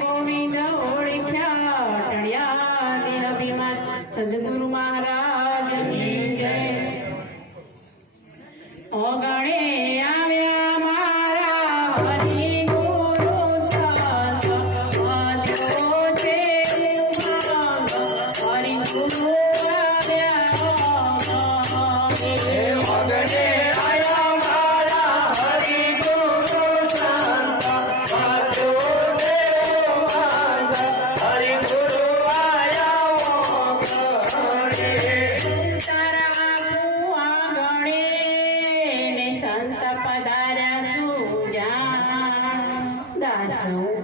ગોવિંદ ઓળખ્યા ટળ્યા અભિમાન સદગુરુ મહારાજની જય ઓગણે આવ્યા મારા હરિ ગુરુ સંત વધ્યો છે ઉમંગ હરિ ગુરુ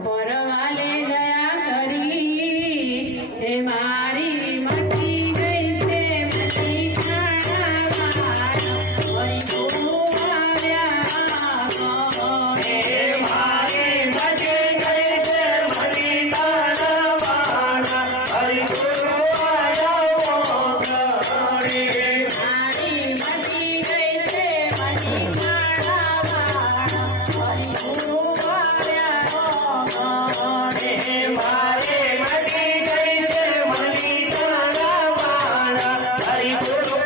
પરવાલે દયા કરી હે મારી મટી ગઈ છે મટી ખાણા હરિ ગુરુ આવ્યા હે મારી મટી ગઈ છે મટી ખાણા હરિ ગુરુ આવ્યા મારી મટી ગઈ છે મટી ખાણા હરિ ગુરુ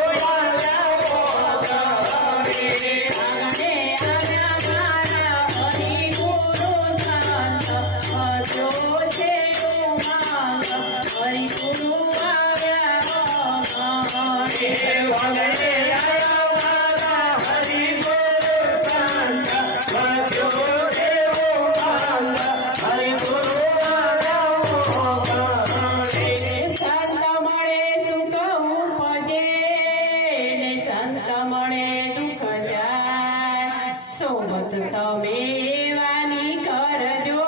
તમે એવાની કરજો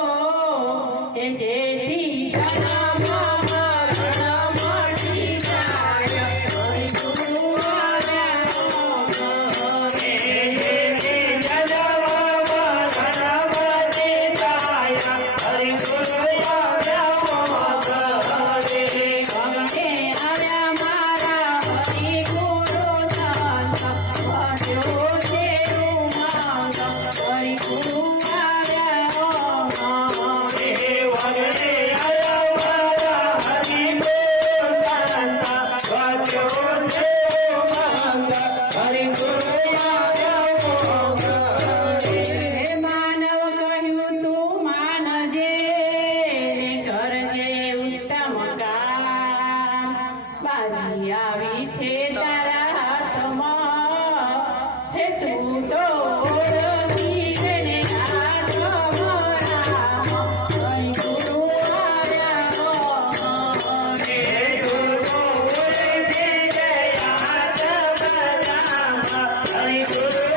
જેથી આવી છે તારા હાથમાં હે તું તો ઓળખી જેને હાથમાં હરિ ગુરુ આવ્યા હે તું તો ઓળખી જે હાથમાં હરિ ગુરુ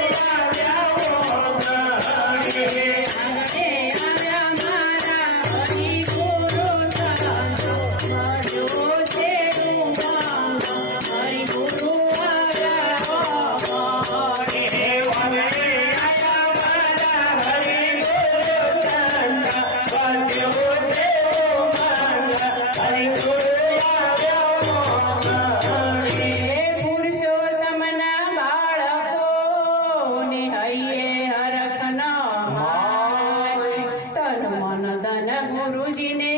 ગુરુજીને